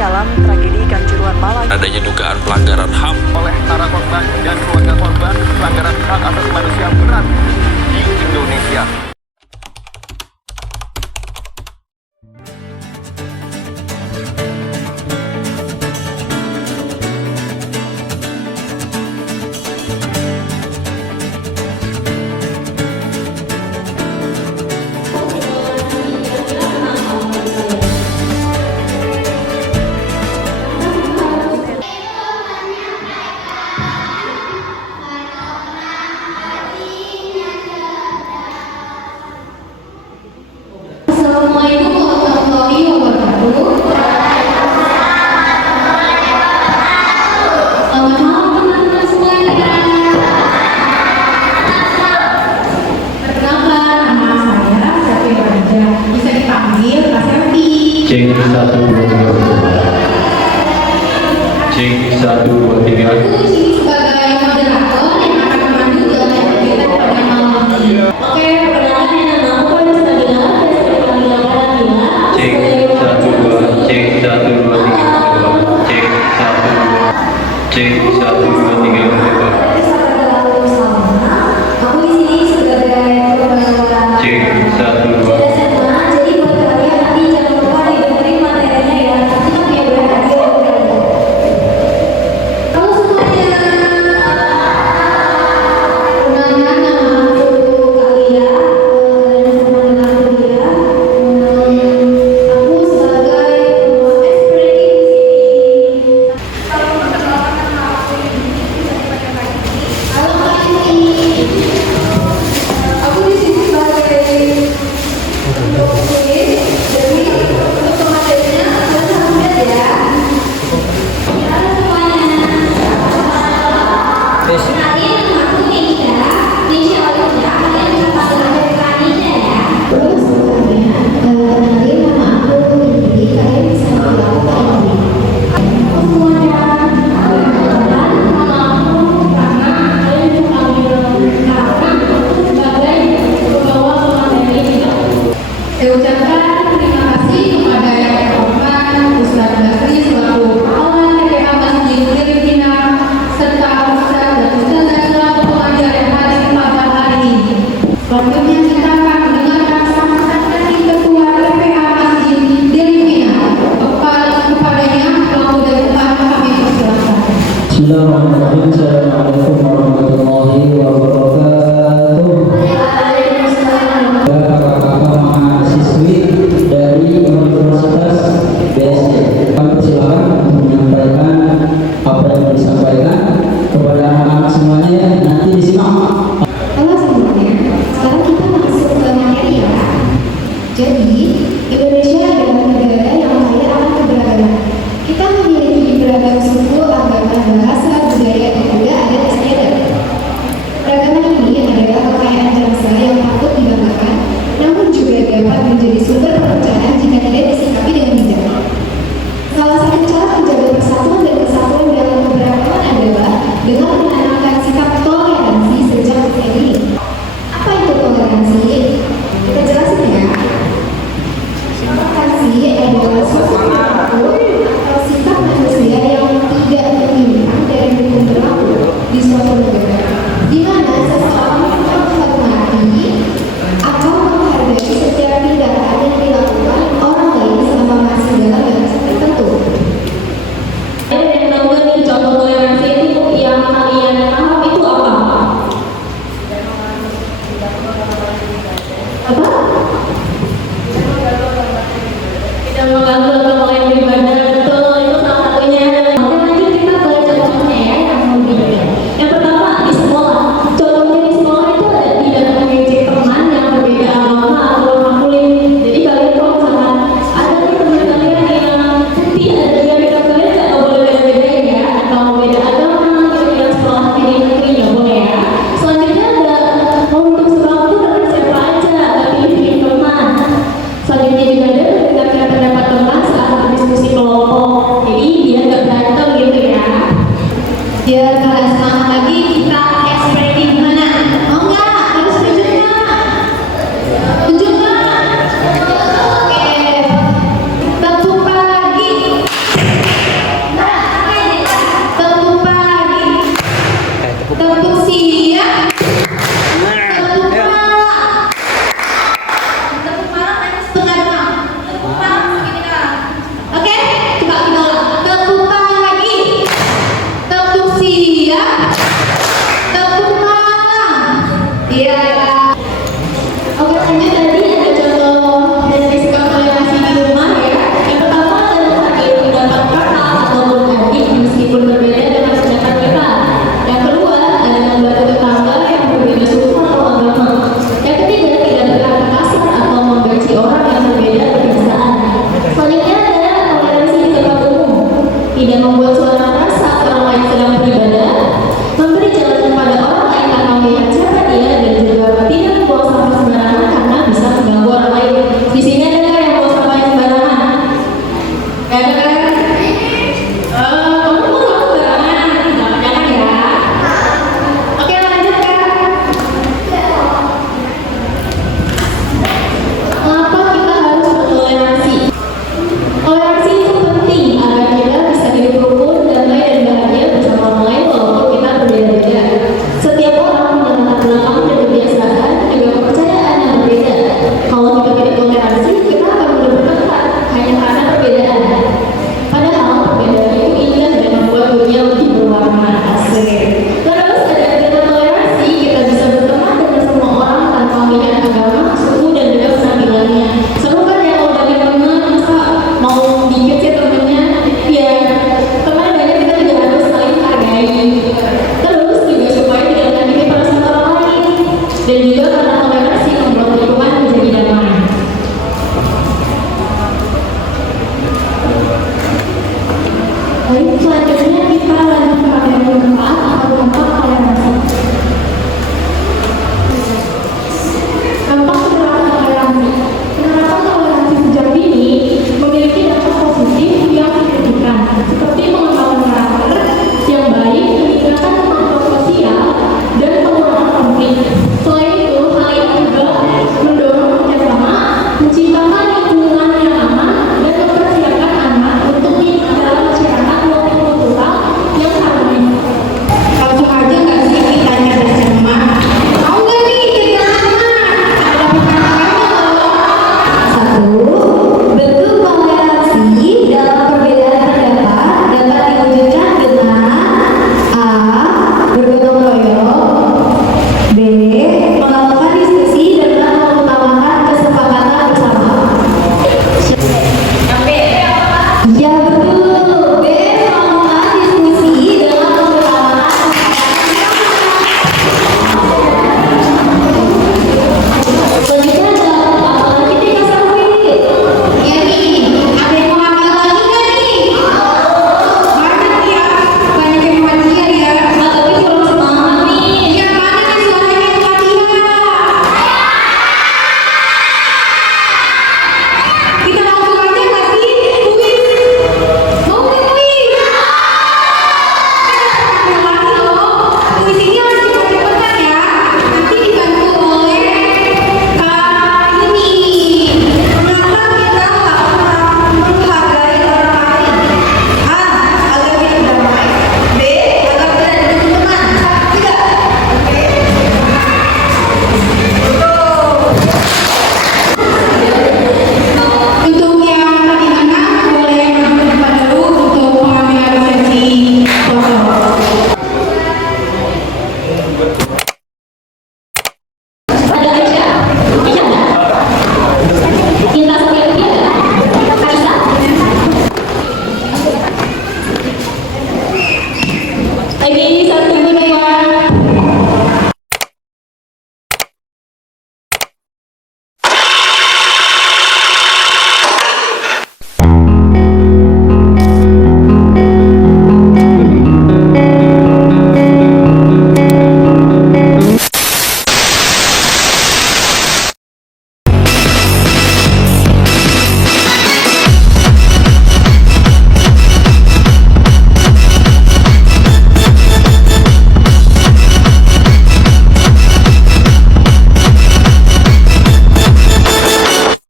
dalam tragedi Kanjuruhan Malang. Adanya dugaan pelanggaran HAM oleh para korban dan keluarga korban pelanggaran hak asasi manusia berat di Indonesia. Assalamualaikum warahmatullahi wabarakatuh. Selamat malam teman-teman semuanya. Perkenalkan, nama saya Selvi Raja. Bisa dipanggil Kak Selvi. Cek 1 2 3. Cek 1 2 3. Aku di sini sebagai moderator yang akan memandu dalam kegiatan pada malam ini. Oke, perkenalkan nama aku Fadis Nabila. Cek 1 2. Cek 1 2 3. Cek 1 2. Cek 1 2 3. Aku di sini sebagai Cek 1 2. jadi buat kalian nanti jangan lupa didengerin materinya ya. Tetap ya berhati-hati. Halo semuanya. siap. Tepuk tangan. Tepuk tangan setengah doang. Tepuk tangan segini doang. Oke, coba kita ulang. Tepuk tangan lagi. Tepuk siap. Tepuk tangan. Iya. Oke, lanjut tadi ada contoh dan risiko toleransi di rumah ya. Yang pertama adalah saling mendapatkan hal ataupun adik meskipun berbeda dengan sedangkan kita. Yang kedua adalah membantu tetangga yang berbeda suku atau agama. Yang ketiga tidak berkata kasar atau membenci orang yang berbeda kebiasaan. Selanjutnya adalah toleransi di tempat umum. Tidak membuat suara keras saat orang lain sedang beribadah. Memberi jalan kepada orang lain tanpa melihat siapa dia dan juga tidak membuang sampah sembarangan karena bisa mengganggu orang lain. Di sini ada nggak yang buang sampah sembarangan? Gak ada kan? Kamu buang sampah sembarangan? Jangan ya. Oke, lanjut kan? Mengapa kita harus bertoleransi? Toleransi itu penting agar kita bisa hidup rukun, damai dan bahagia bersama orang lain walaupun kita berbeda-beda. Setiap orang punya latar belakang dan kebiasaan juga kepercayaan yang berbeda. Kalau kita tidak toleransi, kita akan mudah bertengkar hanya karena perbedaan. Padahal perbedaan itu indah dan membuat dunia lebih berwarna. Asik. Terus ada toleransi, kita bisa berteman dengan semua orang tanpa melihat agama, suku dan juga penampilannya. Seru kan ya kalau banyak teman, masa mau dikit sih temennya? Ya, teman banyak kita juga harus saling hargai. Terus juga supaya tidak menyakiti perasaan orang lain dan juga